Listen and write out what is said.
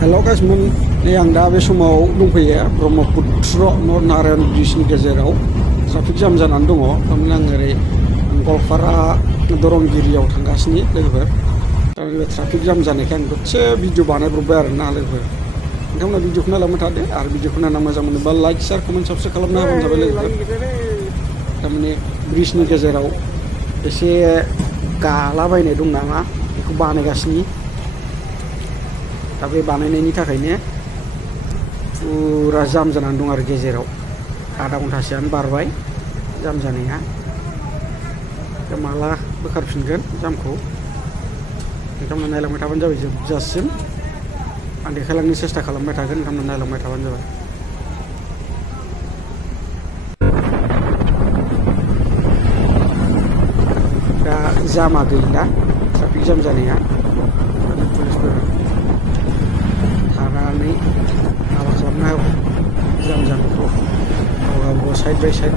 हेल' गाइसमोन नै आं दा बे समाव दंफैयो ब्रह्मपुत्र नारायण ब्रिजनि गेजेराव ट्राफिक जाम जानानै दङ। थारमाने आं ओरै गवालपारा दरंगिरियाव थांगासिनो लोगोफोर। थारमाने बे ट्राफिक जाम जानायखाय आं दसे भिडिअ बानायब्रबबाय आरोना लोगोफोर। नोंथांमोना भिडिअखौ नायलांबाय थादो आरो भिडिअखौ नायना मोजां मोनोबा लाइक शेयार कमेन्ट साबस्क्राइब खालामना होबानो जाबाय लोगोफोर। थारमाने ब्रिजनि गेजेराव एसे गालाबायनाय दं नामा बेखौ बानायगासिनो। दा बे बानायनायनि थाखायनो फुरा जाम जानानै दं आरो गेजेराव आधा घन्टासोआनो बारबाय जाम जानाया। दा माला बोखारफिनगोन जामखौ नोंथांमोना नायलांबाय थाबानो जाबाय जोबजासिम। आं देखायलांनो सेस्था खालामबाय थागोन, नोंथांमोना नायलांबाय थाबानो जाबाय। दा जामा गैला, ट्राफिक जाम जानाया। पुलिसफोर थानानै माबा खालामना होबाय जाम जानायखौ गावबा गाव साइड बाय साइड।